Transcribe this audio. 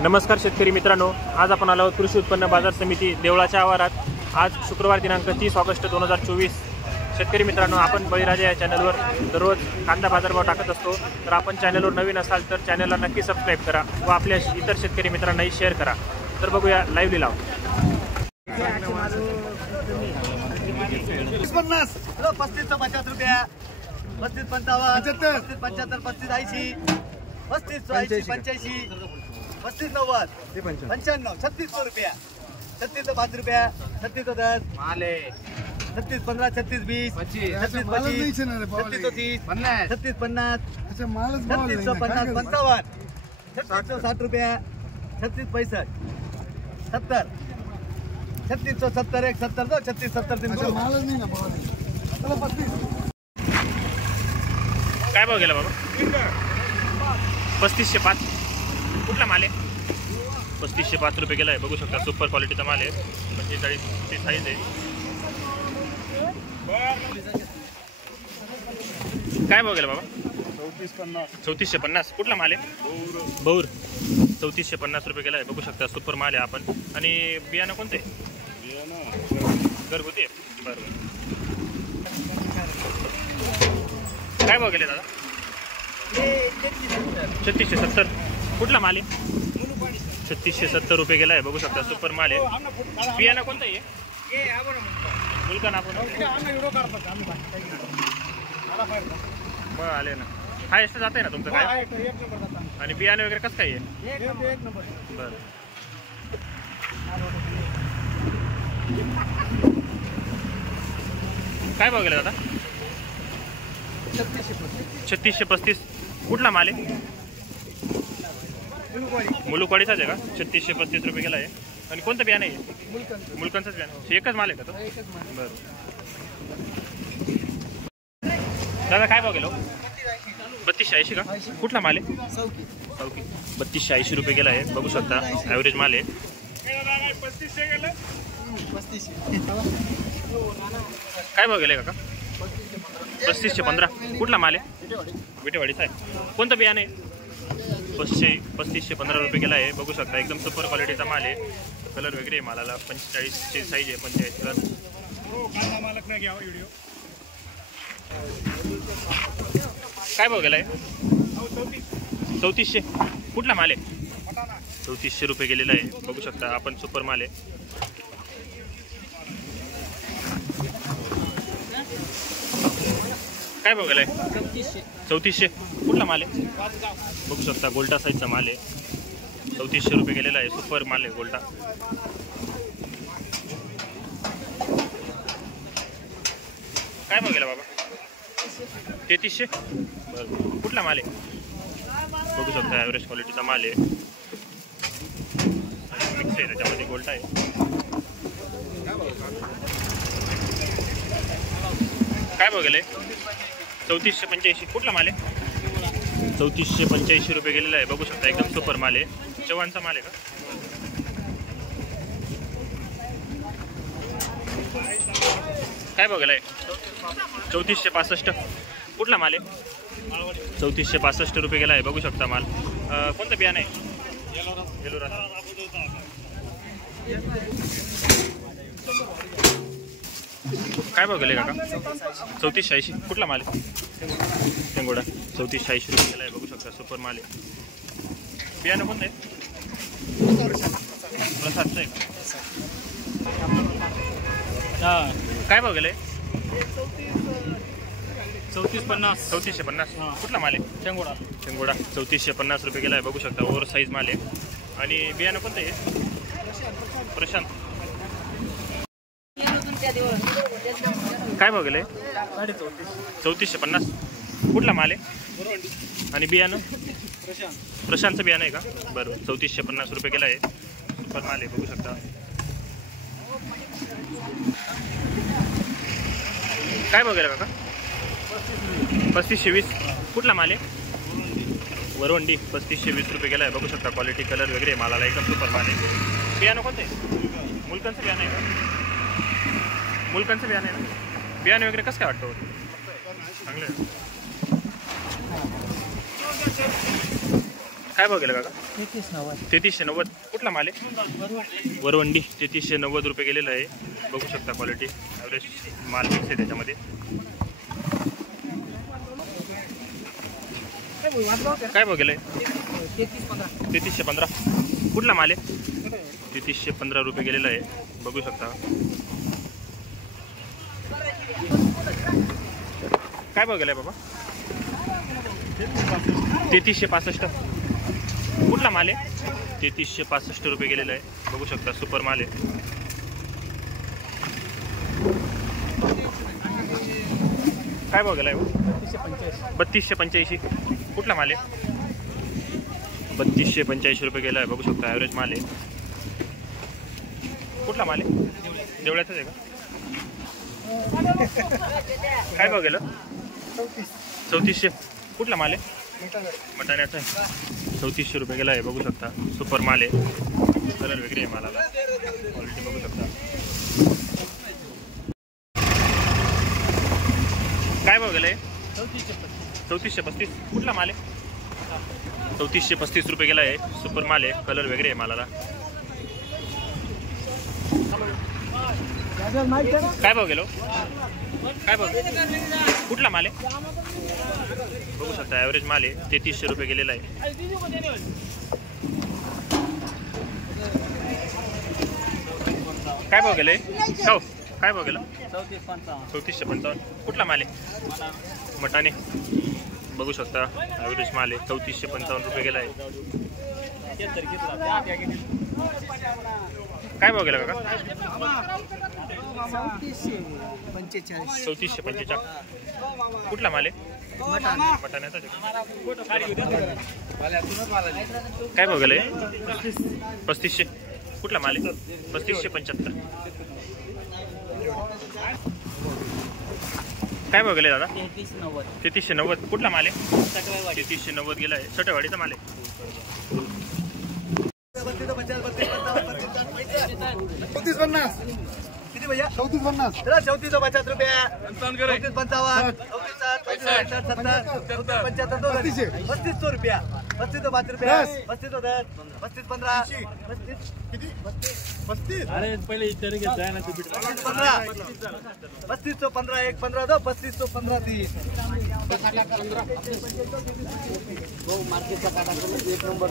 नमस्कार शेतकरी मित्रांनो, आज आपण आलो आहोत कृषी उत्पन्न बाजार समिती देवळाच्या आवारात। आज शुक्रवार दिनांक 30 ऑगस्ट 2024। शेतकरी मित्रांनो, आपण बळीराजा या चॅनलवर दररोज कांदा बाजारभाव टाकत असतो। तर आपण चॅनलवर नवीन असाल तर चॅनलला नक्की सबस्क्राइब करा व आपल्या इतर शेतकरी मित्रांनाही शेअर करा। तर बघूया लाईव्ह लिलाव। 50 35 50 रुपया 35 55 35 75 35 80 35 80 85 35 90 95 3600 रुपया 36 5 रुपया 36 10 माले 36 15 36 20 36 25 36 30 36 50 अच्छा मालच 3650 55 3660 रुपया 36 65 70 3670 एक 70 दो 36 70 दिन अच्छा मालच नाही ना चला 35 काय भाव गेला बाबा? 3505 कुठला माल आहे? 3505 रुपये गेला आहे, बघू शकता। सुपर क्वालिटीचा माल आहे, 45 ची साईज आहे। काय भाव गेला बाबा? 3450 कुठला माल आहे? बौर 3450 रुपये गेला आहे, बघू शकता। सुपर माल आहे आपण। आणि बियाणं कोणतं आहे? घरगुती आहे, बरोबर। काय भाव गेले दादा? 3670 कुठला माल आहे? 3670 रुपये गेला आहे, बघू शकता। सुपर माल आहे। बियाणं कोणतं आहे? मुलकान आपण मग आले ना। हा एस्ट जात आहे ना तुमचं काय? आणि बियाणं वगैरे कसं काय आहे? बरं। काय भाव गेला दादा? 3635 कुठला माल आहे? मुलुकवाडीचाच आहे का? 3635 रुपये गेला आहे। आणि कोणतं बियाणं आहे? मुलकांचंच बियाणं। एकच माल आहे का तो? बरं दादा, काय भाव गेलो? 3280 का? कुठला माल आहे? चौकी 3280 रुपये गेला आहे, बघू शकता। ॲव्हरेज माल आहे। काय भाव गेले काका? 3515 कुठला माल आहे? विटेवाडीचा आहे। कोणतं बियाणं आहे? 3515 रुपये गेला आहे, बघू शकता। एकदम सुपर क्वालिटीचा माल आहे। कलर वगैरे मालाला 45 ची साईज आहे, 45 प्लस। काय भाव गेलाय? 3400 कुठला माल आहे? 3400 रुपये गेलेला आहे, बघू शकता आपण। सुपर माल आहे। काय भाव गेलाय? 3400 कुठला माल आहे? बघू शकता, गोल्डा साईजचा माल आहे। 3400 रुपये गेलेला आहे, सुपर माल आहे गोल्डा। काय भाव गेला बाबा? 3300 बरं। कुठला माल आहे? बघू शकता, ॲव्हरेज क्वालिटीचा माल आहे। मिक्स आहे, त्याच्यामध्ये गोल्डा आहे। काय भाव गेले? 3485 कुठला माल आहे? 3485 रुपये गेलेला आहे, बघू शकता। एकदम सुपर माल आहे। चव्हाणचा माल आहे का? काय भाव गेलाय? 3465 कुठला माल आहे? 3465 रुपये गेला आहे, बघू शकता माल। कोणतं बियाणं आहे? येलोरा। काय भाव गेले काका? 3480 कुठला माल आहे? टेंगोडा 3480 रुपये गेला आहे, बघू शकता। सुपर माल आहे। बियाणं कोणतं आहे? प्रसादचं आहे का? काय भाव गेले? 3450 कुठला माल आहे? टेंगोडा 3450 रुपये गेला आहे, बघू शकता। ओव्हर साईज माल आहे। आणि बियाणं कोणतं आहे? प्रशांत। काय भाव गेले? 3450 कुठला माल आहे? आणि बियाणं? प्रशांतचं बियाणं आहे का? बरं। 3450 रुपये गेला आहे, सुपर माल आहे, बघू शकता। काय भाव गेला काका? 3520 कुठला माल आहे? वरवंडी 3520 रुपये गेला आहे, बघू शकता। क्वालिटी कलर वगैरे मालाला एकदम सुपर माल आहे। बियाणं कोणतं आहे? मुलकांचं बियाणं आहे का? मुलकांचं बियाणं आहे ना? बियाणं वगैरे कसं काय वाटतं? चांगलं आहे। काय भाव गेला काका? 3390. 3390. कुठला माल आहे? वरवंडी. 3390 रुपये गेलेला आहे. बघू शकता क्वालिटी ॲव्हरेज माल मिक्स आहे त्याच्यामध्ये. काय भाव गेलाय? 3315. कुठला माल आहे? 3315 रुपये गेलेला आहे. बघू शकता. काय भाव गेलाय बाबा? 3365. कुठला माल आहे? 3365 रुपये गेलेला आहे. बघू शकता सुपर माल आहे. काय भाव गेलाय? 3285. कुठला माल आहे? 3285 रुपये गेला आहे. बघू शकता ॲव्हरेज माल आहे. कुठला माल आहे? देवळ्याचाच आहे का? काय भाव गेलं? 3400. कुठला माल आहे? मटाण्याचा आहे. 3400 रुपये गेला आहे. बघू शकता सुपर माल आहे. कलर वेगळे आहे मालाला. क्वालिटी बघू शकता. काय भाव गेलाय? 3435. कुठला माल आहे? 3435 रुपये गेला आहे. सुपर माल आहे. कलर वेगळे आहे मालाला. काय भाव गेलो? काय भाव? कुठला माल आहे? बघू शकता ॲव्हरेज माल आहे. 3300 रुपये गेलेला आहे. काय भाव गेलाय? हो काय भाव गेला? 3455. कुठला माल आहे? मटाने. बघू शकता ॲव्हरेज माल आहे. 3455 रुपये गेला आहे. काय भाव गेला काका? 3445. कुठला माल आहे? मटाण्याचा. काय भाव गेलाय? 3500. कुठला माल आहे? 3575. काय भाव गेले दादा? 3390. कुठला माल आहे? 3390 गेला आहे. सटवाडीचा माल आहे. 3450. किती भैया? 3450. चला 3450 रुपया. 3455. 3500 रुपया. 3505 रुपया. 3510. 3515. 35 अरे पहिले इतर घेत आहे ना तू 3515. 3515 1 15 2 3515 3. मार्केटचा काटा एक नंबर